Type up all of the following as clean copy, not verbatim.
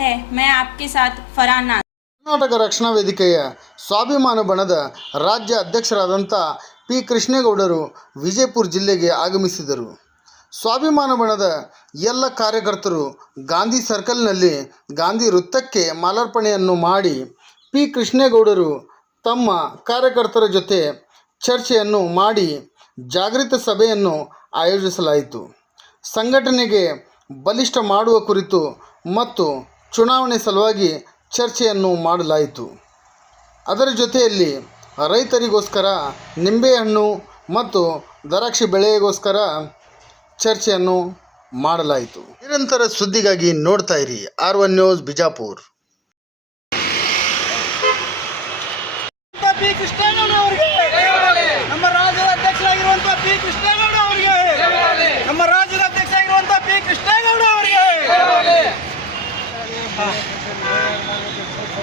है। मैं आपके साथ फरहान नाज़। ಕರ್ನಾಟಕ ರಕ್ಷಣಾ ವೇದಿಕೆಯ ಸ್ವಾಭಿಮಾನ ಬಣದ ರಾಜ್ಯ ಅಧ್ಯಕ್ಷರಾದಂಥ ಪಿ ಕೃಷ್ಣೇಗೌಡರು ವಿಜಯಪುರ ಜಿಲ್ಲೆಗೆ ಆಗಮಿಸಿದರು. ಸ್ವಾಭಿಮಾನ ಬಣದ ಎಲ್ಲ ಕಾರ್ಯಕರ್ತರು ಗಾಂಧಿ ಸರ್ಕಲ್ನಲ್ಲಿ ಗಾಂಧಿ ವೃತ್ತಕ್ಕೆ ಮಾಲಾರ್ಪಣೆಯನ್ನು ಮಾಡಿ ಪಿ ಕೃಷ್ಣೇಗೌಡರು ತಮ್ಮ ಕಾರ್ಯಕರ್ತರ ಜೊತೆ ಚರ್ಚೆಯನ್ನು ಮಾಡಿ ಜಾಗೃತ ಸಭೆಯನ್ನು ಆಯೋಜಿಸಲಾಯಿತು. ಸಂಘಟನೆಗೆ ಬಲಿಷ್ಠ ಮಾಡುವ ಕುರಿತು ಮತ್ತು ಚುನಾವಣೆ ಸಲುವಾಗಿ ಚರ್ಚೆಯನ್ನು ಮಾಡಲಾಯಿತು. ಅದರ ಜೊತೆಯಲ್ಲಿ ರೈತರಿಗೋಸ್ಕರ ನಿಂಬೆಹಣ್ಣು ಮತ್ತು ದ್ರಾಕ್ಷಿ ಬೆಳೆಗೋಸ್ಕರ ಚರ್ಚೆಯನ್ನು ಮಾಡಲಾಯಿತು. ನಿರಂತರ ಸುದ್ದಿಗಾಗಿ ನೋಡ್ತಾ ಇರಿ R1 news Bijapur. P Krishnegowda ಅವರಿಗೆ, ನಮ್ಮ ರಾಜ್ಯದ ಅಧ್ಯಕ್ಷರಾಗಿರುವಂತಹ ಪಿ ಕೃಷ್ಣೇಗೌಡ ಅವರಿಗೆ, ನಮ್ಮ ರಾಜ್ಯದ ಅಧ್ಯಕ್ಷರಾಗಿರುವಂತಹ ಪಿ ಕೃಷ್ಣೇಗೌಡ ಅವರಿಗೆ,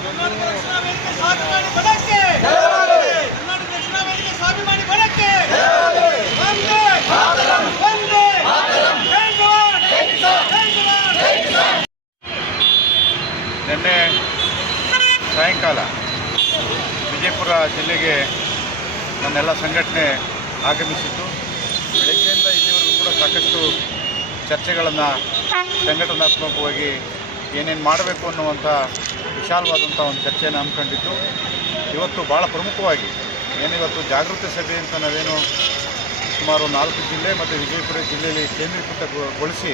ಕರ್ನಾಟಕ ರಕ್ಷಣಾ ವೇದಿಕೆ ಸ್ವಾಭಿಮಾನಿ ಬಣಕ್ಕೆ, ಕರ್ನಾಟಕ ರಕ್ಷಣಾ ವೇದಿಕೆ ಸ್ವಾಭಿಮಾನಿ ಬಣಕ್ಕೆ ವಂದೇ ವಂದೇ ಜೈ ಜವಾನ್ ಜೈ ಜವಾನ್. ನಿನ್ನೆ ಸಾಯಂಕಾಲ ವಿಜಯಪುರ ಜಿಲ್ಲೆಗೆ ನನ್ನೆಲ್ಲ ಸಂಘಟನೆ ಆಗಮಿಸಿದ್ದು, ಬೆಳಗ್ಗೆಯಿಂದ ಇಲ್ಲಿವರೆಗೂ ಕೂಡ ಸಾಕಷ್ಟು ಚರ್ಚೆಗಳನ್ನು ಸಂಘಟನಾತ್ಮಕವಾಗಿ ಏನೇನು ಮಾಡಬೇಕು ಅನ್ನುವಂಥ ವಿಶಾಲವಾದಂಥ ಒಂದು ಚರ್ಚೆಯನ್ನು ಹಮ್ಮಿಕೊಂಡಿದ್ದು, ಇವತ್ತು ಭಾಳ ಪ್ರಮುಖವಾಗಿ ಏನಿವತ್ತು ಜಾಗೃತಿ ಸಭೆ ಅಂತ ನಾವೇನು ಸುಮಾರು 4 ಜಿಲ್ಲೆ ಮತ್ತು ವಿಜಯಪುರ ಜಿಲ್ಲೆಯಲ್ಲಿ ಕೇಂದ್ರೀಕೃತಗೊಳಿಸಿ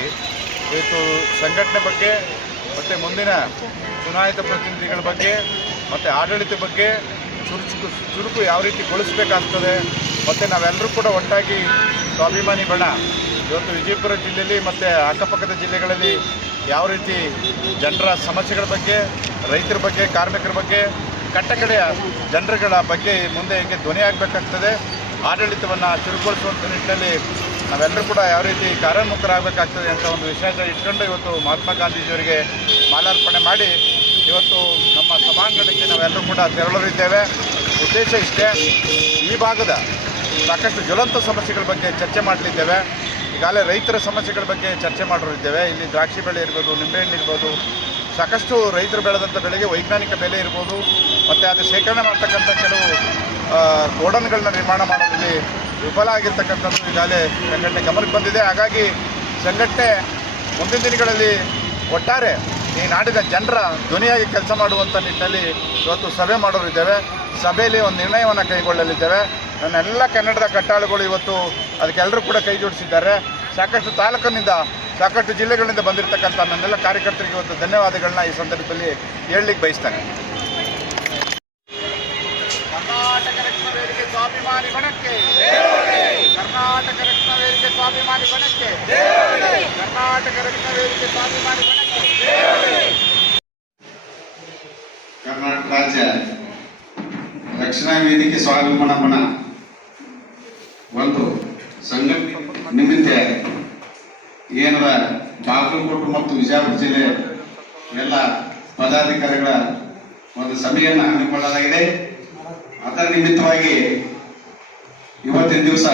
ಇವತ್ತು ಸಂಘಟನೆ ಬಗ್ಗೆ ಮತ್ತು ಮುಂದಿನ ಚುನಾಯಿತ ಪ್ರತಿನಿಧಿಗಳ ಬಗ್ಗೆ ಮತ್ತು ಆಡಳಿತ ಬಗ್ಗೆ ಚುರುಕು ಯಾವ ರೀತಿ ಗೊಳಿಸಬೇಕಾಗ್ತದೆ, ಮತ್ತು ನಾವೆಲ್ಲರೂ ಕೂಡ ಒಟ್ಟಾಗಿ ಸ್ವಾಭಿಮಾನಿ ಬಣ ಇವತ್ತು ವಿಜಯಪುರ ಜಿಲ್ಲೆಯಲ್ಲಿ ಮತ್ತು ಅಕ್ಕಪಕ್ಕದ ಜಿಲ್ಲೆಗಳಲ್ಲಿ ಯಾವ ರೀತಿ ಜನರ ಸಮಸ್ಯೆಗಳ ಬಗ್ಗೆ, ರೈತರ ಬಗ್ಗೆ, ಕಾರ್ಮಿಕರ ಬಗ್ಗೆ, ಕಟ್ಟಕಡೆಯ ಜನರುಗಳ ಬಗ್ಗೆ ಮುಂದೆ ಹೇಗೆ ಧ್ವನಿ ಆಗಬೇಕಾಗ್ತದೆ, ಆಡಳಿತವನ್ನು ಚುರುಕುಗೊಳಿಸುವಂಥ ನಿಟ್ಟಿನಲ್ಲಿ ನಾವೆಲ್ಲರೂ ಕೂಡ ಯಾವ ರೀತಿ ಕಾರ್ಯೋನ್ಮುಖರಾಗಬೇಕಾಗ್ತದೆ ಅಂತ ಒಂದು ವಿಷಯ ಇಟ್ಕೊಂಡು ಇವತ್ತು ಮಹಾತ್ಮ ಗಾಂಧೀಜಿಯವರಿಗೆ ಮಾಲಾರ್ಪಣೆ ಮಾಡಿ ಇವತ್ತು ನಮ್ಮ ಸಭಾಂಗಣಕ್ಕೆ ನಾವೆಲ್ಲರೂ ಕೂಡ ತೆರಳಲಿದ್ದೇವೆ. ಉದ್ದೇಶ ಇಷ್ಟೇ, ಈ ಭಾಗದ ಸಾಕಷ್ಟು ಜ್ವಲಂತ ಸಮಸ್ಯೆಗಳ ಬಗ್ಗೆ ಚರ್ಚೆ ಮಾಡಲಿದ್ದೇವೆ. ಈಗಾಗಲೇ ರೈತರ ಸಮಸ್ಯೆಗಳ ಬಗ್ಗೆ ಚರ್ಚೆ ಮಾಡಿದ್ದೇವೆ. ಇಲ್ಲಿ ದ್ರಾಕ್ಷಿ ಬೆಳೆ ಇರ್ಬೋದು, ನಿಂಬೆಹಣ್ಣು ಇರ್ಬೋದು, ಸಾಕಷ್ಟು ರೈತರು ಬೆಳೆದಂಥ ಬೆಳೆಗೆ ವೈಜ್ಞಾನಿಕ ಬೆಲೆ ಇರ್ಬೋದು, ಮತ್ತು ಅದು ಶೇಖರಣೆ ಮಾಡ್ತಕ್ಕಂಥ ಕೆಲವು ಗೋಡನ್ಗಳನ್ನ ನಿರ್ಮಾಣ ಮಾಡೋದ್ರಲ್ಲಿ ವಿಫಲ ಆಗಿರ್ತಕ್ಕಂಥದ್ದು ಈಗಾಗಲೇ ಸಂಘಟನೆ ಗಮನಕ್ಕೆ ಬಂದಿದೆ. ಹಾಗಾಗಿ ಸಂಘಟನೆ ಮುಂದಿನ ದಿನಗಳಲ್ಲಿ ಒಟ್ಟಾರೆ ಈ ನಾಡಿನ ಜನರ ಧ್ವನಿಯಾಗಿ ಕೆಲಸ ಮಾಡುವಂಥ ನಿಟ್ಟಿನಲ್ಲಿ ಇವತ್ತು ಸಭೆ ಮಾಡೋರಿದ್ದೇವೆ. ಸಭೆಯಲ್ಲಿ ಒಂದು ನಿರ್ಣಯವನ್ನು ಕೈಗೊಳ್ಳಲಿದ್ದೇವೆ. ನನ್ನೆಲ್ಲ ಕನ್ನಡದ ಕಟ್ಟಾಳುಗಳು ಇವತ್ತು ಅದಕ್ಕೆಲ್ಲರೂ ಕೂಡ ಕೈ ಜೋಡಿಸಿದ್ದಾರೆ. ಸಾಕಷ್ಟು ತಾಲೂಕಿನಿಂದ, ಸಾಕಷ್ಟು ಜಿಲ್ಲೆಗಳಿಂದ ಬಂದಿರತಕ್ಕಂಥ ನನ್ನೆಲ್ಲ ಕಾರ್ಯಕರ್ತರಿಗೆ ಇವತ್ತು ಧನ್ಯವಾದಗಳನ್ನ ಈ ಸಂದರ್ಭದಲ್ಲಿ ಹೇಳಲಿಕ್ಕೆ ಬಯಸ್ತೇನೆ. ಕರ್ನಾಟಕ ರಕ್ಷಣಾ ವೇದಿಕೆ ಸ್ವಾಭಿಮಾನಿ ಬಣಕ್ಕೆ, ಕರ್ನಾಟಕ ರಕ್ಷಣಾ ವೇದಿಕೆ ಸ್ವಾಭಿಮಾನಿ ಬಣಕ್ಕೆ, ಕರ್ನಾಟಕ ರಕ್ಷಣಾ ವೇದಿಕೆ ಸ್ವಾಭಿಮಾನಿ ಬಣಕ್ಕೆ. ಕರ್ನಾಟಕ ರಾಜ್ಯ ರಕ್ಷಣಾ ವೇದಿಕೆ ಸ್ವಾಭಿಮಾನ ಬಣ ಒಂದು ಸಂಘಟನೆ ನಿಮಿತ್ತ ಏನದ ಬಾಗಲಕೋಟೆ ಮತ್ತು ವಿಜಯಪುರ ಜಿಲ್ಲೆ ಎಲ್ಲ ಪದಾಧಿಕಾರಿಗಳ ಒಂದು ಸಭೆಯನ್ನು ಹಮ್ಮಿಕೊಳ್ಳಲಾಗಿದೆ. ಅದರ ನಿಮಿತ್ತವಾಗಿ ಇವತ್ತಿನ ದಿವಸ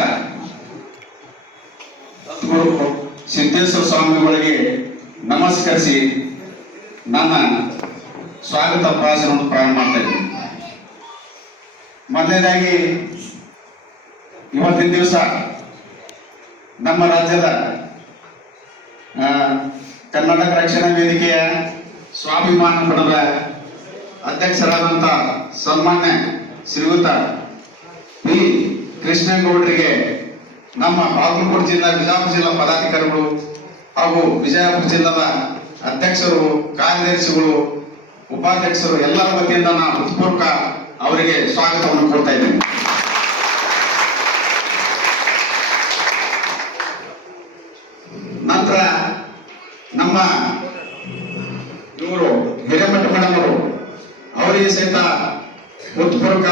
ಸಿದ್ದೇಶ್ವರ ಸ್ವಾಮಿಗಳಿಗೆ ನಮಸ್ಕರಿಸಿ ನನ್ನ ಸ್ವಾಗತ ಭಾಷಣವನ್ನು ಪ್ರಾರಂಭ ಮಾಡ್ತಾ ಇದ್ದೀನಿ. ಮೊದಲನೇದಾಗಿ ಇವತ್ತಿನ ದಿವಸ ನಮ್ಮ ರಾಜ್ಯದ ಕರ್ನಾಟಕ ರಕ್ಷಣಾ ವೇದಿಕೆಯ ಸ್ವಾಭಿಮಾನ ಬಣದ ಅಧ್ಯಕ್ಷರಾದಂಥ ಸನ್ಮಾನ್ಯ ಶ್ರೀಯುತ ಪಿ ಕೃಷ್ಣೇಗೌಡರಿಗೆ ನಮ್ಮ ಬಾಗಲಕೋಟೆ ಜಿಲ್ಲಾ, ಬಿಜಾಪುರ ಜಿಲ್ಲಾ ಪದಾಧಿಕಾರಿಗಳು ಹಾಗೂ ವಿಜಯಪುರ ಜಿಲ್ಲಾದ ಅಧ್ಯಕ್ಷರು, ಕಾರ್ಯದರ್ಶಿಗಳು, ಉಪಾಧ್ಯಕ್ಷರು ಎಲ್ಲರ ವತಿಯಿಂದ ನಾನು ಹೃತ್ಪೂರ್ವಕ ಅವರಿಗೆ ಸ್ವಾಗತವನ್ನು ಕೊಡ್ತಾ ಇದ್ದೇನೆ. ನಂತರ ನಮ್ಮ ಇವರು ಹಿರೇಮಠ ಮೇಡಮ್ ಅವರು, ಅವರಿಗೆ ಸಹಿತ ಹೃತ್ಪೂರ್ವಕ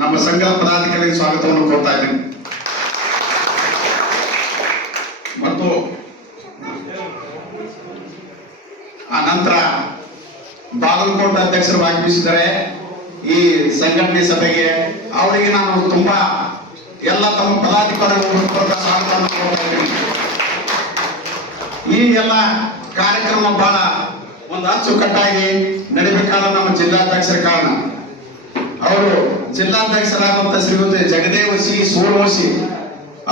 ನಮ್ಮ ಸಂಘದ ಪದಾಧಿಕಾರಿಗೆ ಸ್ವಾಗತವನ್ನು ಕೊಡ್ತಾ ಇದ್ದೀನಿ. ಮತ್ತು ಆ ನಂತರ ಬಾಗಲಕೋಟೆ ಅಧ್ಯಕ್ಷರು ಆಗಮಿಸಿದ್ದಾರೆ ಈ ಸಂಘಟನೆ ಸಭೆಗೆ. ಅವರಿಗೆ ನಾನು ತುಂಬಾ ಎಲ್ಲ ತಮ್ಮ ಪದಾಧಿಕಾರಿಗಳು ಸ್ವಾಗತವನ್ನು ಕೊಡ್ತಾ ಇದ್ದೀನಿ. ಈ ಎಲ್ಲ ಕಾರ್ಯಕ್ರಮ ಬಹಳ ಒಂದು ಅಚ್ಚುಕಟ್ಟಾಗಿ ನಡಿಬೇಕಾದ ನಮ್ಮ ಜಿಲ್ಲಾಧ್ಯಕ್ಷರ ಕಾರಣ. ಅವರು ಜಿಲ್ಲಾಧ್ಯಕ್ಷರಾದಂತ ಶ್ರೀಮತಿ ಜಗದೇವ ಸಿ ಸೂರ್ವಶಿ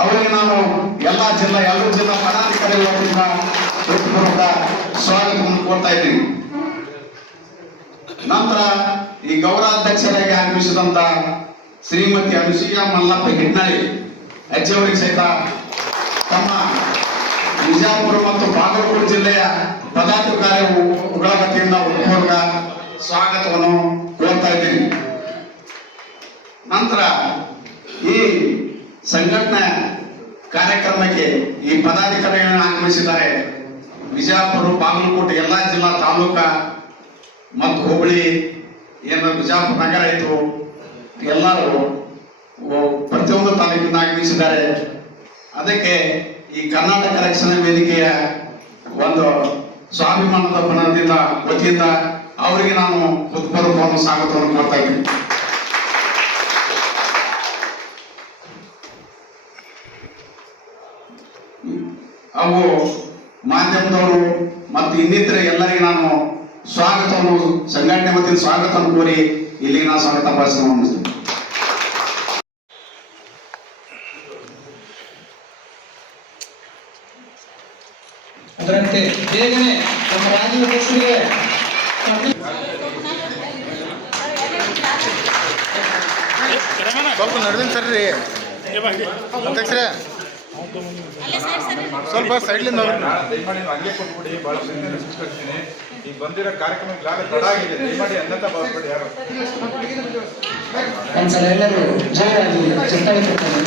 ಅವರಿಗೆ ನಾನು ಎರಡು ಜಿಲ್ಲಾ ಪದಾಧಿಕಾರಿಗಳ ವತಿಯಿಂದ ಹೃತ್ಪೂರ್ವಕ ಸ್ವಾಗತವನ್ನು ಕೋರ್ತಾ ಇದ್ದೀನಿ. ನಂತರ ಈ ಗೌರವಾಧ್ಯಕ್ಷರಾಗಿ ಆಗಮಿಸಿದಂತ ಶ್ರೀಮತಿ ಅನುಸೂಯ ಮಲ್ಲಪ್ಪ ಹಿಟ್ನಾಳಿ ಅಜ್ಜಿಯವರಿಗೆ ಸಹಿತ ತಮ್ಮ ವಿಜಯಪುರ ಮತ್ತು ಬಾಗಲಕೋಟೆ ಜಿಲ್ಲೆಯ ಪದಾಧಿಕಾರಿಗಳ ವತಿಯಿಂದ ಹೃತ್ಪೂರ್ವಕ ಸ್ವಾಗತವನ್ನು ಕೋರ್ತಾ ಇದ್ದೀನಿ. ನಂತರ ಈ ಸಂಘಟನಾ ಕಾರ್ಯಕ್ರಮಕ್ಕೆ ಈ ಪದಾಧಿಕಾರಿಗಳನ್ನು ಆಗಮಿಸಿದ್ದಾರೆ. ವಿಜಯಪುರ ಬಾಗಲಕೋಟೆ ಎಲ್ಲಾ ಜಿಲ್ಲಾ ತಾಲೂಕಾ ಮತ್ತು ಹೋಬಳಿ ಏನು ವಿಜಯಪುರ ನಗರ ಇತ್ತು ಎಲ್ಲರೂ ಪ್ರತಿಯೊಂದು ತಾಲೂಕಿನ ಆಗಮಿಸಿದ್ದಾರೆ. ಅದಕ್ಕೆ ಈ ಕರ್ನಾಟಕ ರಕ್ಷಣಾ ವೇದಿಕೆಯ ಒಂದು ಸ್ವಾಭಿಮಾನದ ಬಣದಿಂದ ವತಿಯಿಂದ ಅವರಿಗೆ ನಾನು ಹೃತ್ಪೂರ್ವಕವನ್ನು ಸ್ವಾಗತವನ್ನು ಮಾಡ್ತಾ ಇದ್ದೀನಿ. ಅವು ಮಾಧ್ಯಮದವರು ಮತ್ತು ಇನ್ನಿತರ ಎಲ್ಲರಿಗೆ ನಾನು ಸ್ವಾಗತವನ್ನು ಸಂಘಟನೆ ವತಿಯಿಂದ ಸ್ವಾಗತವನ್ನು ಕೋರಿ ಇಲ್ಲಿಗೆ ನಾನು ಸ್ವಾಗತ ಭಾಷಣ. ಅದರಂತೆ ಬೇಗನೆ ನಮ್ಮ ರಾಜ್ಯಾಧ್ಯಕ್ಷರಿಗೆ ಸ್ವಲ್ಪ ನಡುವಿನ ಸರ್ರಿ ಅಧ್ಯಕ್ಷರೇ, ಸ್ವಲ್ಪ ಸೈಡ್ಲಿಂದ ದಯಮಾಡಿ ಹಂಗೆ ಕೊಟ್ಬಿಡಿ. ಬಹಳ ಕಳಿಸ್ತೀನಿ. ಈಗ ಬಂದಿರೋ ಕಾರ್ಯಕ್ರಮಕ್ಕೆ ತಡ ಆಗಿದೆ. ದಯಮಾಡಿ ಅನ್ನತ ಬಳಸ್ಬೇಡಿ ಯಾರು. ಒಂದ್ಸಲ ಎಲ್ಲರೂ ಜೋರಾಗಿ ಚಪ್ಪಾಳೆ ಕೊಡ್ತಾರೆ.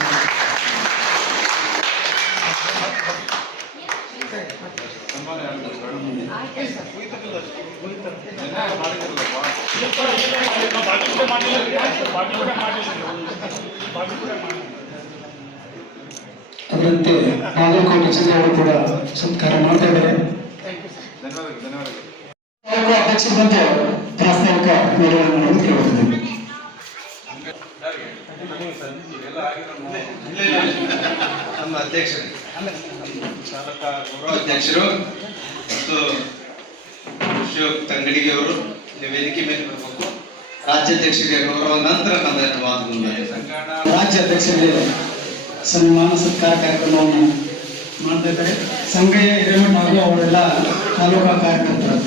ಅದರಂತೆ ಬಾಗಲಕೋಟೆ ಜಿಲ್ಲೆಯವರು ಕೂಡ ಸತ್ಕಾರ ಮಾಡ್ತಾ ಇದ್ದಾರೆ. ಅಧ್ಯಕ್ಷರಂತೆ ಪ್ರಾಸ್ತಾವಿಕ ನಿರ್ವಹಣೆ ಕೇಳುತ್ತದೆ. ನಮ್ಮ ಅಧ್ಯಕ್ಷರು ಚಾಲಕ ಗೌರವಾಧ್ಯಕ್ಷರು ಮತ್ತು ಶಿವ ತಂಗಡಿಗೆ ಅವರು ವೇದಿಕೆ ಮೇಲೆ ಬರಬೇಕು. ರಾಜ್ಯಾಧ್ಯಕ್ಷರಿಗೆ ಗೌರವ ನಂತರ ರಾಜ್ಯಾಧ್ಯಕ್ಷರಿಗೆ ಸನ್ಮಾನ ಸತ್ಕಾರ ಕಾರ್ಯಕ್ರಮವನ್ನು ಮಾಡ್ತಾ ಇದ್ದಾರೆ. ಸಂಘಯ್ಯ ಹಿರೇಮಠ ಹಾಗೂ ಅವರೆಲ್ಲ ತಾಲೂಕಾ ಕಾರ್ಯಕರ್ತರು.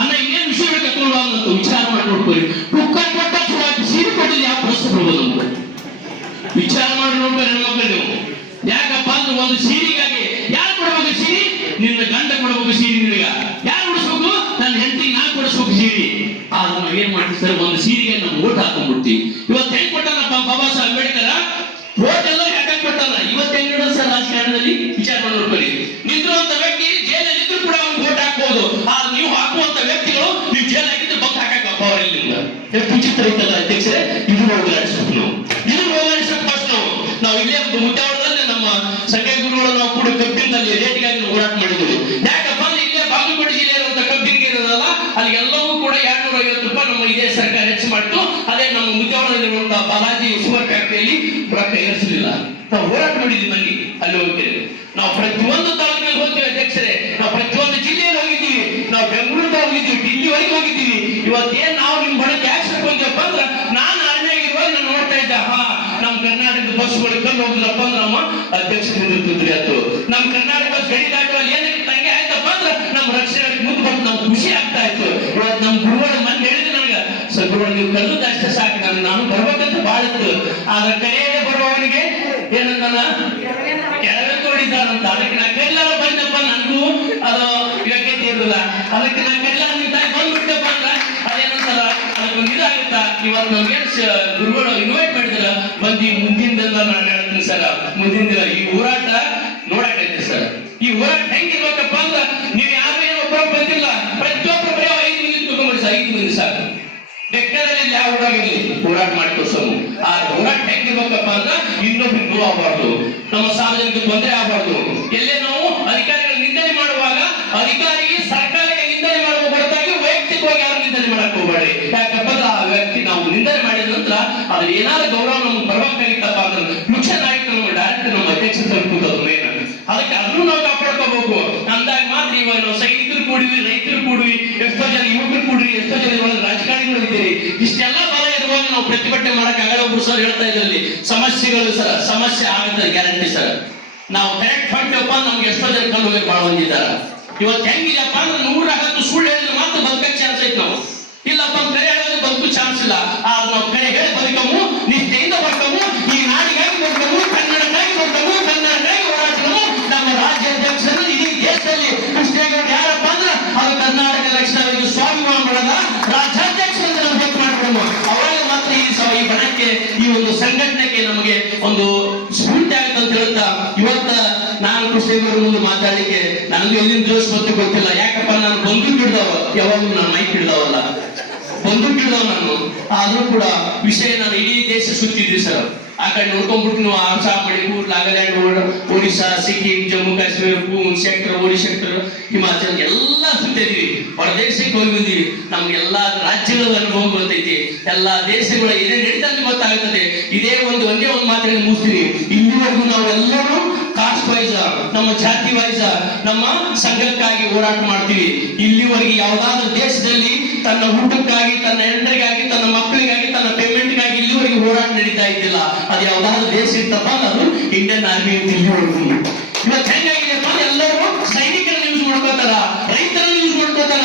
ಅಲ್ಲ ಏನ್ ವಿಷಯ ಕರ್ಕೊಂಡು ಅಂತ ವಿಚಾರ ಮಾಡಿ ನೋಡ್ಕೊಳ್ಳಿ. ಕುಕ್ಕರ್ ಕೊಟ್ಟ ಸೀರೆ ಕೊಟ್ಟಿಲ್ಲ ಯಾವ ಪ್ರಶ್ನೆ ಬರ್ಬೋದು ವಿಚಾರ ಮಾಡಿ ನೋಡ್ಕೊಳ್ಳಿ. ಹೆಣ್ಮಕ್ಳು ಯಾಕಪ್ಪ ಅಂದ್ರೆ ಒಂದು ಸೀರೆಗಾಗಿ ಯಾರು ಕೊಡ್ಬೇಕು ಸೀರೆ? ನಿನ್ನ ಗಂಡ ಕೊಡ್ಬೇಕು ಸೀರೆ. ನಿನಗ ಯಾರು ಉಡಿಸ್ಬೇಕು? ನನ್ನ ಹೆಂಡತಿಗೆ ನಾ ಕೊಡಿಸ್ಬೇಕು ಸೀರೆ. ಆದ್ರೆ ನಾವ್ ಏನ್ ಮಾಡ್ತೀವಿ ಸರ್, ಒಂದು ಸೀರೆಗೆ ನಾವು ಓಟ್ ಹಾಕೊಂಡ್ಬಿಡ್ತೀವಿ. ಇವತ್ತು ಹೆಂಗ್ ಕೊಟ್ಟಾರಪ್ಪ ಬಾಬಾ ಸಾಹೇಬ್ ಅಂಬೇಡ್ಕರ್ ಓಟ್ ಎಲ್ಲ ಹೆಂಗ ಕೊಟ್ಟಲ್ಲ. ಇವತ್ತು ಹೆಂಗ್ ನೋಡೋದು ಸರ್ ರಾಜಕಾರಣದಲ್ಲಿ ವಿಚಾರ ಮಾಡಿ ನೋಡ್ಕೊಳ್ಳಿ. ನಿಂತಿರುವಂತ ವ್ಯಕ್ತಿ ಜೈಲಲ್ಲಿ ಇದ್ರು ಕೂಡ ಅವ್ನಿಗೆ ಓಟ್ ಹಾಕ್ಬೋದು. ಆದ್ರೆ ನೀವು ಹಾಕುವಂತ ವ್ಯಕ್ತಿಗಳು ನೀವು ಜೈಲ್ ಹಾಕಿದ್ರೆ ಬಂದ್ ಹಾಕಕ್ಕ ಅವರಲ್ಲಿ ಎಷ್ಟು ವಿಚಿತ್ರ ಇತ್ತಲ್ಲ ಅಧ್ಯಕ್ಷರೇ. ಇದನ್ನ ಹೋಗಲಾಡಿಸ್ಬೇಕು ನಾವು. ಇದನ್ನ ಹೋಗಲಾಡಿಸಕ್ ಫಸ್ಟ್ ನಾವು ಇಲ್ಲೇ ಮುದ್ದಾವರದಲ್ಲಿ ನಮ್ಮ ಸಂಘ ಗುರುಗಳು ನಾವು ಕೂಡ ಕಬ್ಬಿನಲ್ಲಿ ರೇಟ್ಗಾಗಿ ಹೋರಾಟ ಮಾಡಿದ್ವಿ. ಯಾಕಪ್ಪ ಅಂದ್ರೆ ಇಲ್ಲೇ ಬಾಗಲಕೋಟೆ ಜಿಲ್ಲೆ ಇರುವಂತ ಕಬ್ಬಿನ ಇರೋದಲ್ಲ, ಅಲ್ಲಿ ಎಲ್ಲವೂ ಕೂಡ 250 ರೂಪಾಯಿ ನಮ್ಮ ಇದೇ ಸರ್ಕಾರ ಹೆಚ್ಚು ಮಾಡಿತು. ಅದೇ ನಮ್ಮ ಮುದ್ದಾವರದಲ್ಲಿರುವಂತಹ ಬಾಲಾಜಿ ಶುಗರ್ ಫ್ಯಾಕ್ಟರಿಯಲ್ಲಿ ರೊಕ್ಕ ಏರಿಸಲಿಲ್ಲ. ನಾವು ಹೋರಾಟ ಮಾಡಿದ್ವಿ ಬನ್ನಿ ಅಲ್ಲಿ ಹೋಗ್ತೇವೆ. ನಾವು ಪ್ರತಿಯೊಂದು ತಾಲೂಕಿನಲ್ಲಿ ಹೋಗ್ತೀವಿ ಅಧ್ಯಕ್ಷರೇ. ನಾವು ಪ್ರತಿಯೊಂದು ಜಿಲ್ಲೆಯಲ್ಲಿ ಹೋಗಿದ್ದೀವಿ. ನಾವು ಬೆಂಗಳೂರಿಗೆ ಹೋಗಿದ್ದೀವಿ, ಡಿಲ್ಲಿವರೆಗೆ ಹೋಗಿದ್ದೀವಿ. ಇವತ್ತೇನ್ ನಾವು ನಿಮ್ ಬಡ ಟ್ಯಾಕ್ಸ್ ಹಾಕೊಂತೀವಪ್ಪ ಅಂದ್ರೆ ನಾನು ಅರಣ್ಯಾಗಿರುವಾಗ ನಾನು ನೋಡ್ತಾ ಇದ್ದೆ, ನಮ್ಮ ಕರ್ನಾಟಕದ ಬಸ್ಗಳು ಕಲ್ಲು ಹೋಗಿದ್ರಪ್ಪ ಅಂದ್ರೆ ನಮ್ಮ ಅಧ್ಯಕ್ಷರು ನಿಂತಿರ್ತಿದ್ರಿ ಆಯ್ತು. ನಮ್ಮ ಕರ್ನಾಟಕ ಬಸ್ ಗಡಿ ದಾಟುವಲ್ಲಿ ಏನಕ್ಕೆ ತಂಗೆ ಆಯ್ತಪ್ಪ ಅಂದ್ರೆ ನಮ್ಮ ರಕ್ಷಣೆ ಮುಂದೆ ಬಂದು ನಮ್ಗೆ ಖುಷಿ ಆಗ್ತಾ ಇತ್ತು. ಇವತ್ತು ನಮ್ಮ ಗುರುಗಳು ಮನೆ ಹೇಳಿದ್ರು ನನಗೆ, ಸರ್ ಗುರುಗಳು ನೀವು ಕಲ್ಲುದು ಅಷ್ಟೇ ಸಾಕು, ನಾನು ಬರ್ಬೇಕಂತ ಬಾಳ ಇತ್ತು. ಆದ್ರೆ ಕೈಯಲ್ಲಿ ಬರುವವನಿಗೆ ಏನಂತಾನ ಕೆಳಗೆ ತೋಡಿದ್ದಾರಂತ. ಅದಕ್ಕೆ ನಾ ಕೈಲಾರ ಬಂದಪ್ಪ, ನನಗೂ ಅದು ಯೋಗ್ಯತೆ ಇರಲಿಲ್ಲ. ಅದಕ್ಕೆ ನಾ ಕೈಲಾರ ನಿಂತ ಬಂದ್ಬಿಟ್ಟಪ್ಪ ಅಂದ್ರ ಅದೇನಂತಾರ ಅದಕ್ಕೊಂದು ಇದಾಗುತ್ತಾ. ಇವತ್ತು ನಮ್ಗೆ ಗುರುಗಳು ಇನ್ವೈಟ್ ಮಾಡಿದ್ರ ಬಂದು ಮುಂದಿನ ನಾನು ಹೇಳ್ತೀನಿ ಸರ್. ಮುಂದಿನ ದಿನ ಈ ಹೋರಾಟ ನೋಡಕೈತಿ ಸರ್. ಈ ಹೋರಾಟ ಹೆಂಗಿರ್ಬೇಕಪ್ಪ ಅಂದ್ರ ನೀವು ಯಾರು ಏನು ಒಬ್ಬರು ಬಂದಿಲ್ಲ, ಪ್ರತಿಯೊಬ್ಬರು ಬರೀ 5 ಮಂದಿ ತಿಳ್ಕೊಂಡ್ಬಿಡಿ ಸರ್. 5 ಮಂದಿ ಸಾಕು. ಬೆಕ್ಕದಲ್ಲಿ ಯಾವ ಊರಾಗಿರ್ಲಿ ಹೋರಾಟ ಮಾಡಿ ತೋರ್ಸೋನು. ಆ ಹೋರಾಟ ಹೆಂಗಿರ್ಬೇಕಪ್ಪ ಅಂದ್ರೆ ಇನ್ನೊಬ್ರಿಗೆ ನೋವು ಆಗಬಾರ್ದು, ನಮ್ಮ ಸಾರ್ವಜನಿಕ ತೊಂದರೆ ಆಗಬಾರ್ದು. ಎಲ್ಲೇ ನಾವು ಅಧಿಕಾರಿಗಳ ನಿಂದನೆ ಮಾಡುವಾಗ ಅಧಿಕಾರಿಗೆ ಸರ್ಕಾರಕ್ಕೆ ನಿಂದನೆ ಮಾಡುವ ಹೊರತಾಗಿ ವೈಯಕ್ತಿಕವಾಗಿ ಯಾರು ನಿಂದನೆ ಮಾಡಕ್ ಹೋಗಬೇಡಿ. ಯಾಕಪ್ಪ ಆ ವ್ಯಕ್ತಿ ನಾವು ನಿಂದನೆ ಮಾಡಿದ ನಂತರ ಅದ್ರ ಏನಾದ್ರು ಗೌರವ ನಮ್ಗೆ ಬರ್ಬೇಕಾಗಿತ್ತಪ್ಪ ಅಂದ್ರೆ ಮುಖ್ಯ ನಾಯಕ ನಮ್ಮ ಡೈರೆಕ್ಟ್ ನಮ್ಮ ಅಧ್ಯಕ್ಷ ತಲುಪುವುದು ಮೇನ್. ಅದಕ್ಕೆ ಅದನ್ನು ನಾವು ಕಾಪಾಡ್ಕೋಬೇಕು. ಅಂದಾಗ ಮಾತ್ರ ಇವಾಗ ನಾವು ಸೈನಿಕರು ಕೂಡಿವಿ, ರೈತರು ಕೂಡಿವಿ, ಎಷ್ಟೋ ಜನ ಯುವಕರು ಕೂಡ್ರಿ, ಎಷ್ಟೋ ಜನ ರಾಜಕಾರಣಿಗಳು ಇದ್ದೀರಿ. ಇಷ್ಟೆಲ್ಲ ಬಲ ಇರುವಾಗ ನಾವು ಪ್ರತಿಭಟನೆ ಮಾಡಕ್ ಆಗಲ್ಲ. ಒಬ್ರು ಸರ್ ಹೇಳ್ತಾ ಇದ್ರಲ್ಲಿ ಸಮಸ್ಯೆಗಳು ಸರ್ ಸಮಸ್ಯೆ ಆಗುತ್ತೆ ಗ್ಯಾರಂಟಿ ಸರ್. ನಾವು ಕರೆಕ್ಟ್ ಹೊಂಟಪ್ಪ ನಮ್ಗೆ ಎಷ್ಟೋ ಜನ ಕಲ್ಲು ಹೋಗಿ ಬಾಳ ಹೊಂದಿದ್ದಾರೆ. ಇವತ್ತು ಹೆಂಗಿದೆಪ್ಪ ಅಂದ್ರೆ 110 ಸುಳ್ಳು ಹೇಳಿದ್ರೆ ಮಾತ್ರ ಬದುಕಕ್ಕೆ ಚಾನ್ಸ್ ಐತೆ. ನಾವು ಇಲ್ಲಪ್ಪ ಕರೆ ಹೇಳೋದು ಬದುಕು ಚಾನ್ಸ್ ಇಲ್ಲ. ಆದ್ರೆ ನಾವು ಕರೆ ಹೇಳಿ ಬದುಕము, ನಿಷ್ಠೆಯಿಂದ ಬದುಕము, ಈ ನಾಡಿಗಾಗಿ ಬದುಕము, ಕನ್ನಡಕ್ಕಾಗಿ ಬದುಕము, ಕನ್ನಡಕ್ಕಾಗಿ ಹೋರಾಟము. ನಮ್ಮ ರಾಜ್ಯಾಧ್ಯಕ್ಷರು ಇಡೀ ದೇಶದಲ್ಲಿ ಕೃಷ್ಣೇಗೌಡ ಯಾರಪ್ಪ ಅಂದ್ರೆ ಅದು ಕರ್ನಾಟಕ ರಕ್ಷಣಾ ವೇದಿಕೆ ಸ್ವಾಭಿಮಾನ ಮಾಡಲ್ಲ, ರಾಜ್ಯಾಧ್ಯಕ್ಷರು ಅಂತ ನಾವು ಬೇಕು ಮಾಡ್ಕೊಂಡು ಅವಾಗ ಮಾತ್ರ ಈ ಬಣಕ್ಕೆ ಈ ಒಂದು ಸಂಘಟನೆಗೆ ನಮಗೆ ಒಂದು ಸ್ಫೂರ್ತಿ ಆಗುತ್ತೆ ಅಂತ ಹೇಳ್ತಾ ಇವತ್ತ ನಾನು ಕೃಷ್ಣೇಗೌಡ ಮುಂದೆ ಮಾತಾಡಲಿಕ್ಕೆ ನನಗೂ ಎಲ್ಲಿಂದ ಜೋಶ್ ಬಂತು ಗೊತ್ತಿಲ್ಲ. ಯಾಕಪ್ಪ ನಾನು ಬಂದೂಕ್ ಹಿಡ್ದವ, ಯಾವಾಗಲೂ ನಾನು ಮೈಕ್ ಹಿಡ್ದವಲ್ಲ, ಬಂದೂಕ್ ಹಿಡ್ದವ ನಾನು. ಆದ್ರೂ ಕೂಡ ವಿಷಯ ನಾನು ಇಡೀ ದೇಶ ಸುತ್ತಿದ್ವಿ ಸರ್. ಆ ಕಡೆ ನೋಡ್ಕೊಂಡ್ಬಿಟ್ಟು ನೀವು ಆಸಾಮ್, ಮಣಿಪುರ್, ನಾಗಾಲ್ಯಾಂಡ್, ಒಡಿಶಾ, ಸಿಕ್ಕಿಂ, ಜಮ್ಮು ಕಾಶ್ಮೀರ, ಪೂನ್ ಸೆಕ್ಟರ್, ಒಡಿ ಸೆಕ್ಟರ್, ಹಿಮಾಚಲ್ ಎಲ್ಲ ಸುತ್ತಿದ್ವಿ. ಹೊರದೇಶಕ್ಕೆ ಹೋಗಿ ಬಂದಿವಿ. ನಮ್ಗೆಲ್ಲಾ ರಾಜ್ಯಗಳ ಅನುಭವ ಗೊತ್ತೈತಿ. ಎಲ್ಲಾ ದೇಶಗಳ ಏನೇ ನಡೀತಂತ ಗೊತ್ತಾಗುತ್ತದೆ. ಇದೇ ಒಂದೇ ಒಂದು ಮಾತನ್ನು ಮುಗಿಸ್ತೀನಿ. ಇಲ್ಲಿವರೆಗೂ ನಾವೆಲ್ಲರೂ ಕಾಸ್ಟ್ ವೈಸ್, ನಮ್ಮ ಜಾತಿ ವೈಸ್ ನಮ್ಮ ಸಂಘಕ್ಕಾಗಿ ಹೋರಾಟ ಮಾಡ್ತೀವಿ. ಇಲ್ಲಿವರೆಗೆ ಯಾವ್ದಾದ್ರು ದೇಶದಲ್ಲಿ ತನ್ನ ಊಟಕ್ಕಾಗಿ, ತನ್ನ ಹೆಂಡರಿಗಾಗಿ, ತನ್ನ ಮಕ್ಕಳಿಗಾಗಿ, ತನ್ನ ಪೇಮೆಂಟ್ಗಾಗಿ ಇಲ್ಲಿವರೆಗೆ ಹೋರಾಟ ನಡೀತಾ ಇದ್ದಿಲ್ಲ. ಅದು ಯಾವ್ದಾದ್ರು ದೇಶ ಇತ್ತಪ್ಪ ಅದು ಇಂಡಿಯನ್ ಆರ್ಮಿ ಅಂತ ಇಲ್ಲಿವರೆಗೂ. ಇವತ್ತು ಹೆಂಗಾಗಿದೆಪ್ಪ, ಎಲ್ಲರೂ ಸೈನಿಕರನ್ನ ಯೂಸ್ ಮಾಡ್ಕೋತಾರ, ರೈತರನ್ನ ಯೂಸ್ ಮಾಡ್ಕೋತಾರ,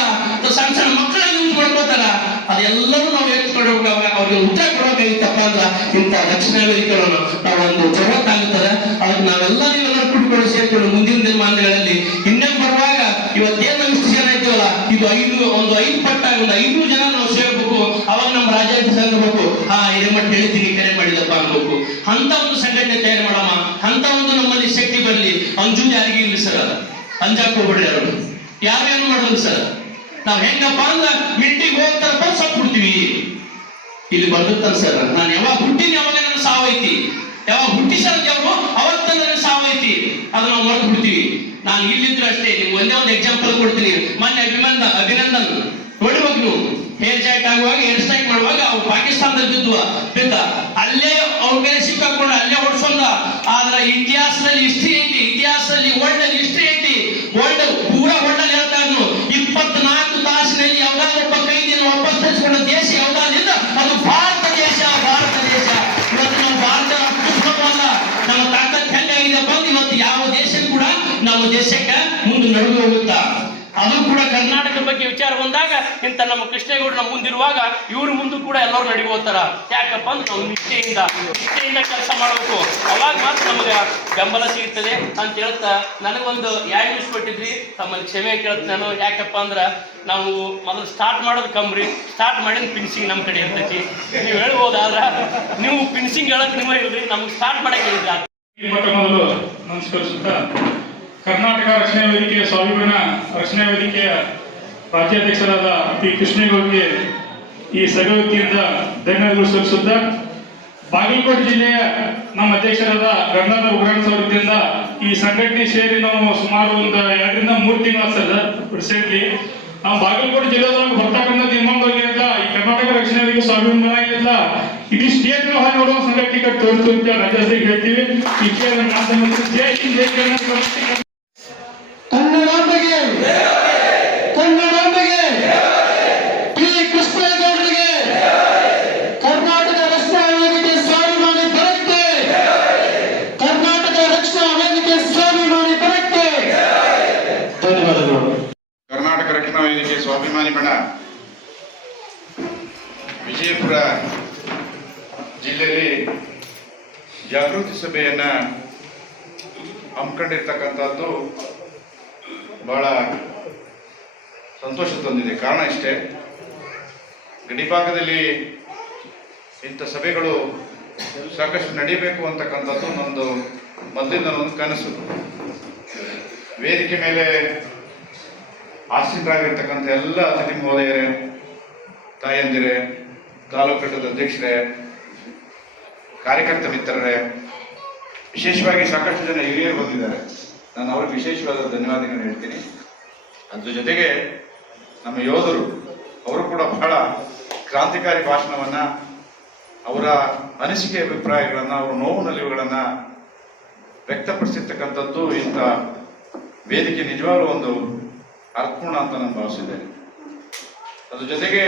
ಸಣ್ಣ ಸಣ್ಣ ಮಕ್ಕಳನ್ನ ಯೂಸ್ ಮಾಡ್ಕೋತಾರ. ಅದೆಲ್ಲರೂ ನಾವು ಎತ್ಕೊಡ್ಬೇಕು. ಅವ್ರಿಗೆ ಉತ್ತರ ಕೊಡಬೇಕಾಗಿತ್ತಪ್ಪ ಅಂದ್ರ ಇಂಥ ರಕ್ಷಣಾ ವೇದಿಕೆಗಳನ್ನು ನಾವೊಂದು ಜಗತ್ತಾಗುತ್ತದೆ. ಅದಕ್ಕೆ ನಾವೆಲ್ಲ ನೀವೆಲ್ಲರೂ ಕುಟ್ಕೊಂಡು ಸೇರ್ಕೊಂಡು ಮುಂದಿನ ದಿನಮಾನಗಳಲ್ಲಿ ಇನ್ನೇ ಬರುವಾಗ ಇವತ್ತೇನು ಇಷ್ಟು ಜನ ಇದ್ದೀವಲ್ಲ, ಇದು 5 ಪಟ್ಟಾಗಿ ಒಂದು 500 ಜನ ನಾವು ಸೇರ್ಬೇಕು. ಅವಾಗ ನಮ್ಮ ರಾಜ್ಯಾಧ್ಯಕ್ಷ ಅನ್ಬೇಕು, ಹಿರೇಮಠ ಹೇಳಿದ್ದೀನಿ ಕರೆ ಮಾಡಿದಪ್ಪ ಅನ್ಬೇಕು. ಅಂತ ಒಂದು ಸಂಘಟನೆ ತಯಾರು ಮಾಡಮ್ಮ. ಅಂತ ಒಂದು ನಮ್ಮಲ್ಲಿ ಶಕ್ತಿ ಬರಲಿ. ಅಂಜುದು ಯಾರಿಗೂ ಇಲ್ಲ ಸರ್, ಅದ ಅಂಜಾಕ್ ಹೋಗ್ಬೇಡಿ. ಯಾರು ಯಾರೇನು ಮಾಡೋದು ಸರ್. ನಾವ್ ಹೆಂಗಪ್ಪ ಅಂದ್ರ ಮಿಟ್ಟಿಗೆ ಹೋಗ್ತಾರಪ್ಪ ಸತ್ತು ಬಿಡ್ತೀವಿ. ಇಲ್ಲಿ ಬರ್ದಿರ್ತಾರ ಸರ್, ನಾನು ಯಾವಾಗ ಹುಟ್ಟಿನಿ ಯಾವಾಗ ನನ್ನ ಸಾವೈತಿ, ಯಾವಾಗ ಹುಟ್ಟಿಸೋರು ಅವತ್ತ ನನ್ನ ಸಾವೈತಿ, ಅದು ನಾವು ಮರೆತು ಬಿಡ್ತೀವಿ. ನಾನು ಇಲ್ಲಿದ್ರು ಅಷ್ಟೇ. ನಿಮ್ಗೆ ಒಂದು ಎಕ್ಸಾಂಪಲ್ ಕೊಡ್ತೀನಿ. ಮೊನ್ನೆ ಅಭಿನಂದನ್ ನೋಡ್ಬೇಕು ನೀವು, ಹೇರ್ ಜಾಯಿಂಟ್ ಆಗುವಾಗ, ಹೇರ್ ಸ್ಟ್ರೈಕ್ ಮಾಡುವಾಗ ಅವು ಪಾಕಿಸ್ತಾನದಲ್ಲಿ ಬಿದ್ದ ಅಲ್ಲೇ ಅವ್ರ ಮೇಲೆ ಸಿಕ್ಕಾಕೊಂಡು ಅಲ್ಲೇ ಹೊಡ್ಸೊಂದ. ಆದ್ರ ಇತಿಹಾಸದಲ್ಲಿ ಹಿಸ್ಟ್ರಿ ಐತಿ, ಇತಿಹಾಸದಲ್ಲಿ ವರ್ಲ್ಡ್ ಅಲ್ಲಿ ಹಿಸ್ಟ್ರಿ ಐತಿ. ವರ್ಲ್ಡ್ ಪೂರಾ ವರ್ಲ್ಡ್ ಅಲ್ಲಿ ಹೇಳ್ತಾ ಇದ್ನು 24 ತಾಸಿನಲ್ಲಿ ಯಾವ್ದಾದ್ರು ಒಬ್ಬ ಕೈದಿನ ವಾಪಸ್ ತರಿಸಿಕೊಂಡ ದೇಶ ಯಾವ್ದಾದ್ರಿಂದ ಅದು ಭಾರತ ದೇಶ. ಭಾರತ ದೇಶ ಇವತ್ತು ನಾವು ಭಾರತ ಅಲ್ಲ, ನಮ್ಮ ತಾಕತ್ ಹೆಂಗಾಗಿದೆ ಬಂದು ಇವತ್ತು ಯಾವ ದೇಶ ಕೂಡ ನಮ್ಮ ದೇಶಕ್ಕೆ ಮುಂದೆ ನಡೆದು ಹೋಗುತ್ತಾ. ಅದು ಕೂಡ ಕರ್ನಾಟಕದ ಬಗ್ಗೆ ವಿಚಾರ ಬಂದಾಗ ಇಂತ ನಮ್ಮ ಕೃಷ್ಣೇಗೌಡ ನಮ್ಮ ಮುಂದಿರುವಾಗ ಇವ್ರ ಮುಂದೆ ಕೂಡ ಎಲ್ಲರೂ ನಡಿಗೆ ಹೋಗ್ತಾರ. ಯಾಕಪ್ಪ ಅಂದ್ರೆ ನಾವು ನಿಷ್ಠೆಯಿಂದ ಕೆಲಸ ಮಾಡಬೇಕು. ಅವಾಗ ಮಾತ್ರ ನಮಗೆ ಬೆಂಬಲ ಸಿಗ್ತದೆ ಅಂತ ಹೇಳ್ತಾ ನನಗೊಂದು 2 ನಿಮಿಷ ಕೊಟ್ಟಿದ್ರಿ, ತಮ್ಮಲ್ಲಿ ಕ್ಷಮೆ ಕೇಳ್ತೀನಿ ನಾನು. ಯಾಕಪ್ಪ ಅಂದ್ರ ನಾವು ಮೊದಲು ಸ್ಟಾರ್ಟ್ ಮಾಡೋದು ಕಮ್ರಿ, ಸ್ಟಾರ್ಟ್ ಮಾಡಿದ ಫಿನಿಶಿಂಗ್ ನಮ್ಮ ಕಡೆ ಇರ್ತೈತಿ. ನೀವು ಹೇಳ್ಬೋದಾದ್ರ ನೀವು ಫಿನಿಶಿಂಗ್ ಹೇಳಕ್ ನಿಮ್ಮ ಇಲ್ರಿ, ನಮ್ಗೆ ಸ್ಟಾರ್ಟ್ ಮಾಡಕ್ ಹೇಳಿದ್ರಿ. ಮೊದಲು ನಮಸ್ಕರಿಸುತ್ತಾ ಕರ್ನಾಟಕ ರಕ್ಷಣಾ ವೇದಿಕೆಯ ಸ್ವಾಭಿಮಾನ ರಕ್ಷಣಾ ವೇದಿಕೆಯ ರಾಜ್ಯಾಧ್ಯಕ್ಷರಾದ ಪಿ ಕೃಷ್ಣೇಗೌಡರಿಗೆ ಈ ಸಭೆ ವತಿಯಿಂದ ಧನ್ಯವಾದಗಳು ಸಲ್ಲಿಸುತ್ತಾ, ಬಾಗಲಕೋಟೆ ಜಿಲ್ಲೆಯ ನಮ್ಮ ಅಧ್ಯಕ್ಷರಾದ ಗಂಗಾಧರ ಉಗ್ರಾಣ ವತಿಯಿಂದ ಈ ಸಂಘಟನೆ ಸೇರಿ ನಾವು ಸುಮಾರು ಒಂದು 2 ರಿಂದ 3 ತಿಂಗಳು ಸರ್ ರೀಸೆಂಟ್ಲಿ ನಾವು ಬಾಗಲಕೋಟೆ ಜಿಲ್ಲೆದೊಳಗೆ ಬರ್ತಕ್ಕಂಥದ್ದು ಇನ್ನೊಂದು ಇಲ್ಲ, ಈ ಕರ್ನಾಟಕ ರಕ್ಷಣಾ ವೇದಿಕೆ ಸ್ವಾಭಿಮಾನ ಇಲ್ಲ, ಇಡೀ ಸ್ಟೇಟ್ ಹೊರ ನೋಡುವ ಸಂಘಟನೆ ತೋರಿಸ್ತು ಅಂತ ರಾಜ್ಯದಲ್ಲಿ ಹೇಳ್ತೀವಿ. ಈ ಜೈ ಹಿಂದ್ ಜೈ ಕರ್ನಾಟಕ. ಕನ್ನಡಾಂಬೆಗೆ ಕನ್ನಡಾಂಬೆಗೆ ಪಿ ಕೃಷ್ಣೇಗೌಡರಿಗೆ ಕರ್ನಾಟಕ ರಕ್ಷಣಾ ವೇದಿಕೆ ಸ್ವಾಭಿಮಾನಿ ಬರಕ್ಕೆ, ಕರ್ನಾಟಕ ರಕ್ಷಣಾ ವೇದಿಕೆ ಸ್ವಾಭಿಮಾನಿ ಬರಕ್ಕೆ ಧನ್ಯವಾದಗಳು. ಕರ್ನಾಟಕ ರಕ್ಷಣಾ ವೇದಿಕೆ ಸ್ವಾಭಿಮಾನಿ ಬಣ ವಿಜಯಪುರ ಜಿಲ್ಲೆಯಲ್ಲಿ ಜಾಗೃತಿ ಸಭೆಯನ್ನ ಹಮ್ಮಿಕೊಂಡಿರ್ತಕ್ಕಂಥದ್ದು ಬಹಳ ಸಂತೋಷ ತಂದಿದೆ. ಕಾರಣ ಇಷ್ಟೇ, ಗಡಿಭಾಗದಲ್ಲಿ ಇಂಥ ಸಭೆಗಳು ಸಾಕಷ್ಟು ನಡೀಬೇಕು ಅಂತಕ್ಕಂಥದ್ದು ನಮ್ಮದು ಮೊದಲಿಂದ ಒಂದು ಕನಸು. ವೇದಿಕೆ ಮೇಲೆ ಆಸೀನರಾಗಿರ್ತಕ್ಕಂಥ ಎಲ್ಲ ಅತಿಥಿ ಮಹೋದಯರೇ, ತಾಯಂದಿರೇ, ತಾಲೂಕು ಘಟಕದ ಅಧ್ಯಕ್ಷರೇ, ಕಾರ್ಯಕರ್ತ ಮಿತ್ರರೇ, ವಿಶೇಷವಾಗಿ ಸಾಕಷ್ಟು ಜನ ಹಿರಿಯರು ಬಂದಿದ್ದಾರೆ. ನಾನು ಅವ್ರಿಗೆ ವಿಶೇಷವಾದ ಧನ್ಯವಾದಗಳನ್ನು ಹೇಳ್ತೀನಿ. ಅದ್ರ ಜೊತೆಗೆ ನಮ್ಮ ಯೋಧರು ಅವರು ಕೂಡ ಬಹಳ ಕ್ರಾಂತಿಕಾರಿ ಭಾಷಣವನ್ನ, ಅವರ ಅನಿಸಿಕೆ ಅಭಿಪ್ರಾಯಗಳನ್ನ, ಅವರ ನೋವು ನಲಿವುಗಳನ್ನ ವ್ಯಕ್ತಪಡಿಸಿರ್ತಕ್ಕಂಥದ್ದು ಇಂಥ ವೇದಿಕೆ ನಿಜವಾಗ್ಲೂ ಒಂದು ಅರ್ಥಪೂರ್ಣ ಅಂತ ನಾನು ಭಾವಿಸಿದ್ದೇನೆ. ಅದ್ರ ಜೊತೆಗೆ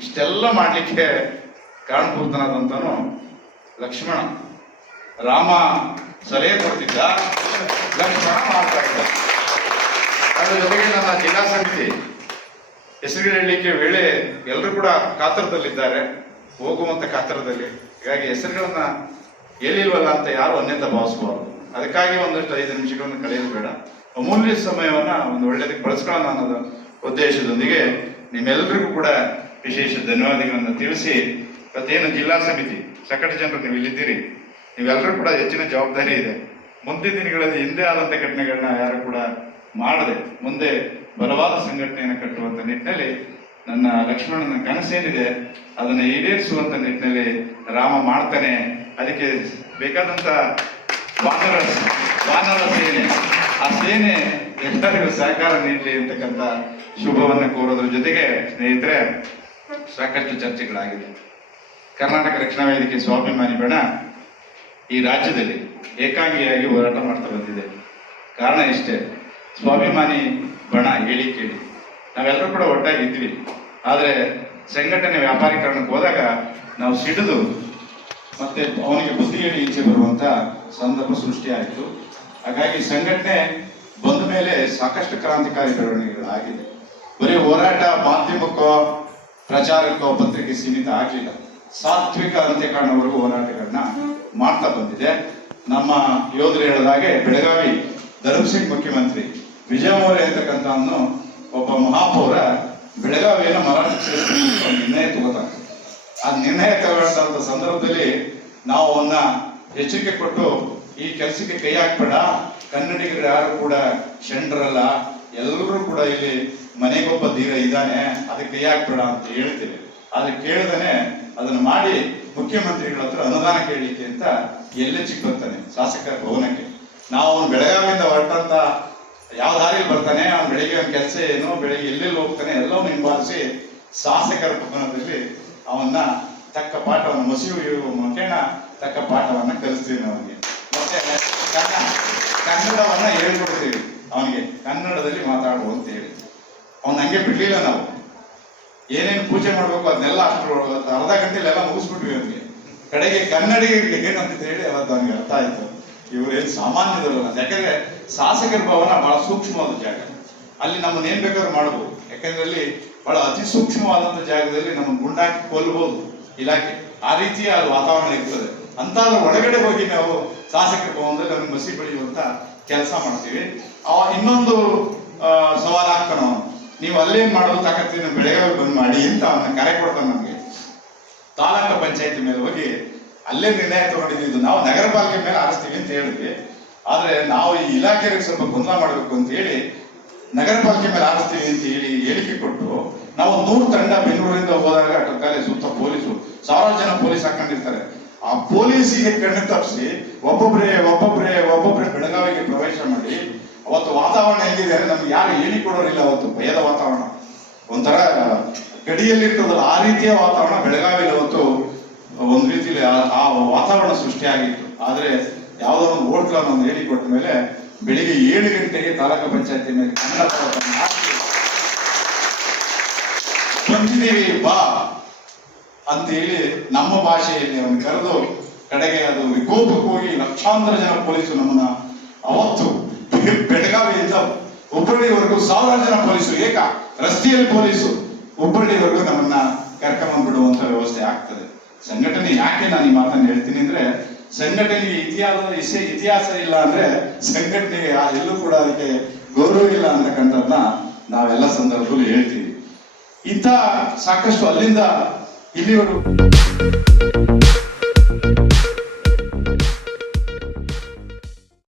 ಇಷ್ಟೆಲ್ಲ ಮಾಡಲಿಕ್ಕೆ ಕಾರಣಭೂತನಾದಂತನು ಲಕ್ಷ್ಮಣ. ರಾಮ ಸಲಹೆ ಕೊಡ್ತಿದ್ದ, ಲಕ್ಷ್ಮಣ ಮಾಡ್ತಾ ಇದ್ದ. ಅದ್ರ ಜೊತೆಗೆ ನನ್ನ ಜಿಲ್ಲಾ ಸಮಿತಿ ಹೆಸರುಗಳು ಹೇಳಲಿಕ್ಕೆ ವೇಳೆ ಎಲ್ಲರೂ ಕೂಡ ಕಾತರದಲ್ಲಿದ್ದಾರೆ, ಹೋಗುವಂತ ಕಾತರದಲ್ಲಿ. ಹೀಗಾಗಿ ಹೆಸರುಗಳನ್ನ ಹೇಳಿಲ್ವಲ್ಲ ಅಂತ ಯಾರು ಅನ್ಯತ ಭಾವಿಸಬಾರದು. ಅದಕ್ಕಾಗಿ ಒಂದಷ್ಟು 5 ನಿಮಿಷಗಳನ್ನು ಕಳೆಯಲು ಬೇಡ, ಅಮೂಲ್ಯ ಸಮಯವನ್ನ ಒಂದು ಒಳ್ಳೆಯದಕ್ಕೆ ಬಳಸ್ಕೊಳ್ಳೋಣ ಅನ್ನೋದು ಉದ್ದೇಶದೊಂದಿಗೆ ನಿಮ್ಮೆಲ್ಲರಿಗೂ ಕೂಡ ವಿಶೇಷ ಧನ್ಯವಾದಗಳನ್ನು ತಿಳಿಸಿ, ಇವತ್ತೇನು ಜಿಲ್ಲಾ ಸಮಿತಿ ಸಕಟ ಜನರು ನೀವು ಇಲ್ಲಿದ್ದೀರಿ, ನೀವೆಲ್ಲರೂ ಕೂಡ ಹೆಚ್ಚಿನ ಜವಾಬ್ದಾರಿ ಇದೆ. ಮುಂದಿನ ದಿನಗಳಲ್ಲಿ ಹಿಂದೆ ಆದಂಥ ಘಟನೆಗಳನ್ನ ಯಾರು ಕೂಡ ಮಾಡದೆ ಮುಂದೆ ಬಲವಾದ ಸಂಘಟನೆಯನ್ನು ಕಟ್ಟುವಂತ ನಿಟ್ಟಿನಲ್ಲಿ ನನ್ನ ಲಕ್ಷ್ಮಣನ ಕನಸೇನಿದೆ ಅದನ್ನು ಈಡೇರಿಸುವಂತ ನಿಟ್ಟಿನಲ್ಲಿ ರಾಮ ಮಾಡ್ತಾನೆ. ಅದಕ್ಕೆ ಬೇಕಾದಂತ ವಾನರ ಸೇನೆ, ಆ ಸೇನೆ ಎಲ್ಲರಿಗೂ ಸಹಕಾರ ನೀಡಲಿ ಅಂತಕ್ಕಂಥ ಶುಭವನ್ನ ಕೋರೋದ್ರ ಜೊತೆಗೆ ಸ್ನೇಹಿತರೆ, ಸಾಕಷ್ಟು ಚರ್ಚೆಗಳಾಗಿದೆ. ಕರ್ನಾಟಕ ರಕ್ಷಣಾ ವೇದಿಕೆ ಸ್ವಾಭಿಮಾನಿ ಬಣ ಈ ರಾಜ್ಯದಲ್ಲಿ ಏಕಾಂಗಿಯಾಗಿ ಹೋರಾಟ ಮಾಡ್ತಾ ಬಂದಿದೆ. ಕಾರಣ ಇಷ್ಟೇ, ಸ್ವಾಭಿಮಾನಿ ಬಣ ಹೇಳಿ ಕೇಳಿ ನಾವೆಲ್ಲರೂ ಕೂಡ ಒಟ್ಟಾಗಿದ್ವಿ. ಆದರೆ ಸಂಘಟನೆ ವ್ಯಾಪಾರೀಕರಣಕ್ಕೆ ಹೋದಾಗ ನಾವು ಸಿಡಿದು ಮತ್ತೆ ಅವನಿಗೆ ಬುದ್ಧಿ ಹೇಳಿ ಈಚೆ ಬರುವಂತ ಸಂದರ್ಭ ಸೃಷ್ಟಿಯಾಯಿತು. ಹಾಗಾಗಿ ಸಂಘಟನೆ ಬಂದ ಮೇಲೆ ಸಾಕಷ್ಟು ಕ್ರಾಂತಿಕಾರಿ ಬೆಳವಣಿಗೆಗಳಾಗಿದೆ. ಬರೀ ಹೋರಾಟ ಮಾಧ್ಯಮಕ್ಕೋ ಪ್ರಚಾರಕ್ಕೋ ಪತ್ರಿಕೆ ಸೀಮಿತ ಆಗಲಿಲ್ಲ, ಸಾತ್ವಿಕ ಅಂತ್ಯಕಾರಣವರೆಗೂ ಹೋರಾಟಗಳನ್ನ ಮಾಡ್ತಾ ಬಂದಿದೆ. ನಮ್ಮ ಯೋಧರು ಹೇಳಿದಾಗೆ ಬೆಳಗಾವಿ ಧರ್ಮಸಿಂಗ್ ಮುಖ್ಯಮಂತ್ರಿ, ವಿಜಯಮೌರ್ಯ ಅಂತಕ್ಕಂಥ ಒಬ್ಬ ಮಹಾಪೌರ ಬೆಳಗಾವಿಯನ್ನು ಮರಾಠ ನಿರ್ಣಯ ತಗೋತಾರೆ. ಆ ನಿರ್ಣಯ ತಗೊಳ್ಳಂತ ಸಂದರ್ಭದಲ್ಲಿ ನಾವು ಅವನ್ನ ಎಚ್ಚರಿಕೆ ಕೊಟ್ಟು ಈ ಕೆಲಸಕ್ಕೆ ಕೈ ಹಾಕ್ಬೇಡ, ಕನ್ನಡಿಗರು ಯಾರು ಕೂಡ ಷಂಡ್ರಲ್ಲ, ಎಲ್ಲರೂ ಕೂಡ ಇಲ್ಲಿ ಮನೆಗೊಬ್ಬ ಧೀರ ಇದ್ದಾನೆ, ಅದಕ್ಕೆ ಕೈ ಹಾಕ್ಬೇಡ ಅಂತ ಹೇಳ್ತೀವಿ. ಆದ್ರೆ ಕೇಳ್ದೇನೆ ಅದನ್ನ ಮಾಡಿ ಮುಖ್ಯಮಂತ್ರಿಗಳ ಹತ್ರ ಅನುದಾನ ಕೇಳಲಿಕ್ಕೆ ಅಂತ ಎಲ್ಲೇ ಚಿಕ್ಕ ಬರ್ತಾನೆ ಶಾಸಕರ ಭವನಕ್ಕೆ. ನಾವು ಅವನು ಬೆಳಗಾವಿಯಿಂದ ಹೊರಟಂತ ಯಾವ ದಾರಿಯಲ್ಲಿ ಬರ್ತಾನೆ, ಅವ್ನು ಬೆಳಿಗ್ಗೆ ಒಂದು ಕೆಲಸ ಏನು, ಬೆಳಿಗ್ಗೆ ಎಲ್ಲೆಲ್ಲಿ ಹೋಗ್ತಾನೆ ಎಲ್ಲವೂ ಹಿಂಬಾಲಿಸಿ ಶಾಸಕರ ಭವನದಲ್ಲಿ ಅವನ್ನ ತಕ್ಕ ಪಾಠವನ್ನು ಮಸೀವು ಮುಖೇನ ತಕ್ಕ ಪಾಠವನ್ನ ಕಲಿಸ್ತೀವಿ ಅವನಿಗೆ. ಮತ್ತೆ ಕನ್ನಡವನ್ನ ಹೇಳ್ಕೊಡ್ತೀವಿ ಅವನಿಗೆ, ಕನ್ನಡದಲ್ಲಿ ಮಾತಾಡುವ ಅಂತ ಹೇಳಿ. ಅವ್ನು ಹಂಗೆ ಬಿಡ್ಲಿಲ್ಲ. ನಾವು ಏನೇನು ಪೂಜೆ ಮಾಡ್ಬೇಕು ಅದನ್ನೆಲ್ಲ ಅಷ್ಟು ಅರ್ಧ ಗಂಟೆಲೆಲ್ಲ ಮುಗಿಸ್ಬಿಟ್ವಿ ಅವನಿಗೆ. ಕಡೆಗೆ ಕನ್ನಡಿಗರಿಗೆ ಏನಂತ ಹೇಳಿ ಅವತ್ತು ಅವನಿಗೆ ಅರ್ಥ ಆಯ್ತು, ಇವರೇನು ಸಾಮಾನ್ಯದಲ್ಲ. ಯಾಕಂದ್ರೆ ಶಾಸಕರ ಭವನ ಬಹಳ ಸೂಕ್ಷ್ಮವಾದ ಜಾಗ, ಅಲ್ಲಿ ನಮ್ಮನ್ನ ಏನ್ ಬೇಕಾದ್ರೂ ಮಾಡಬಹುದು. ಯಾಕಂದ್ರೆ ಅಲ್ಲಿ ಬಹಳ ಅತಿ ಸೂಕ್ಷ್ಮವಾದಂತ ಜಾಗದಲ್ಲಿ ನಮ್ಮನ್ನು ಗುಂಡಾಕಿ ಕೊಲ್ಲಬಹುದು ಇಲಾಖೆ, ಆ ರೀತಿಯ ಅದು ವಾತಾವರಣ ಇರ್ತದೆ. ಅಂತಾದ್ರೂ ಒಳಗಡೆ ಹೋಗಿ ನಾವು ಶಾಸಕರ ಭವನದಲ್ಲಿ ಅವ್ರಿಗೆ ಮಸಿ ಬೆಳೆಯುವಂತ ಕೆಲಸ ಮಾಡ್ತೀವಿ. ಇನ್ನೊಂದು ಸವಾಲು ಆಗ್ತಾನ, ನೀವು ಅಲ್ಲೇನ್ ಮಾಡೋದು ತಾಕತ್ತಿನ ಬೆಳಗಾವಿ ಬಂದ್ ಮಾಡಿ ಅಂತ ಅವನ್ನ ಕರೆ ಕೊಡ್ತಾನೆ ನಮ್ಗೆ. ತಾಲೂಕು ಪಂಚಾಯತಿ ಮೇಲೆ ಹೋಗಿ ಅಲ್ಲೇ ನಿರ್ಣಯ ತಗೊಂಡಿದ್ದು, ನಾವು ನಗರ ಪಾಲಿಕೆ ಮೇಲೆ ಆರಿಸ್ತೀವಿ ಅಂತ ಹೇಳಿದ್ವಿ. ಆದ್ರೆ ನಾವು ಈ ಇಲಾಖೆಗೆ ಸ್ವಲ್ಪ ಗೊಂದಲ ಮಾಡಬೇಕು ಅಂತ ಹೇಳಿ ನಗರ ಪಾಲಿಕೆ ಮೇಲೆ ಆರಿಸ್ತೀವಿ ಅಂತ ಹೇಳಿ ಹೇಳಿಕೆ ಕೊಟ್ಟು ನಾವು 100 ತಂಡ ಬೆಂಗಳೂರಿಂದ ಹೋದಾಗ ಟೊಕ್ಕಾಲೆ ಸುತ್ತ ಪೊಲೀಸು 1000 ಜನ ಪೊಲೀಸ್ ಹಾಕೊಂಡಿರ್ತಾರೆ. ಆ ಪೊಲೀಸಿಗೆ ಕಣ್ಣು ತಪ್ಪಿಸಿ ಒಬ್ಬೊಬ್ಬರೇ ಬೆಳಗಾವಿಗೆ ಪ್ರವೇಶ ಮಾಡಿ ಅವತ್ತು ವಾತಾವರಣ ಹೇಗಿದೆ ನಮ್ಗೆ ಯಾರು ಹೇಳಿ ಕೊಡೋರಿಲ್ಲ. ಅವತ್ತು ಭಯದ ವಾತಾವರಣ, ಒಂಥರ ಗಡಿಯಲ್ಲಿರ್ತದಲ್ಲ ಆ ರೀತಿಯ ವಾತಾವರಣ ಬೆಳಗಾವಿಯಲ್ಲಿ ಅವತ್ತು ಒಂದು ರೀತಿಯಲ್ಲಿ ಆ ವಾತಾವರಣ ಸೃಷ್ಟಿಯಾಗಿತ್ತು. ಆದ್ರೆ ಯಾವುದೋ ಒಂದು ಹೋಟ್ಲನ್ನು ಒಂದು ಹೇಳಿಕೊಟ್ಟ ಮೇಲೆ ಬೆಳಿಗ್ಗೆ 7 ಗಂಟೆಗೆ ತಾಲೂಕು ಪಂಚಾಯತಿ ಮೇಲೆ ಕನ್ನಡ ಬಂದಿದ್ದೀವಿ ಬಾ ಅಂತ ಹೇಳಿ ನಮ್ಮ ಭಾಷೆಯಲ್ಲಿ ಅವನು ಕರೆದು ಕಡೆಗೆ ಅದು ವಿಕೋಪಕ್ಕೆ ಹೋಗಿ ಲಕ್ಷಾಂತರ ಜನ ಪೊಲೀಸರು ನಮ್ಮನ್ನ ಅವತ್ತು ಬೆಳಗಾವಿಯಿಂದ ಹುಬ್ಬಳ್ಳಿವರೆಗೂ 1000 ಜನ ಪೊಲೀಸರು ಏಕ ರಸ್ತೆಯಲ್ಲಿ ಪೊಲೀಸರು ಹುಬ್ಬಳ್ಳಿವರೆಗೂ ನಮ್ಮನ್ನ ಕರ್ಕೊಂಡ್ ಬಿಡುವಂತ ವ್ಯವಸ್ಥೆ ಆಗ್ತದೆ. ಸಂಘಟನೆ ಯಾಕೆ ನಾನು ಈ ಮಾತನ್ನು ಹೇಳ್ತೀನಿ ಅಂದ್ರೆ, ಸಂಘಟನೆಗೆ ಇತಿಹಾಸ ಇಲ್ಲ ಅಂದ್ರೆ ಸಂಘಟನೆಗೆ ಎಲ್ಲೂ ಕೂಡ ಅದಕ್ಕೆ ಗೌರವ ಇಲ್ಲ ಅಂತಕ್ಕಂಥದ್ದನ್ನ ನಾವೆಲ್ಲ ಸಂದರ್ಭದಲ್ಲಿ ಹೇಳ್ತೀವಿ. ಇಂಥ ಸಾಕಷ್ಟು ಅಲ್ಲಿಂದ ಇಲ್ಲಿವರೆಗೂ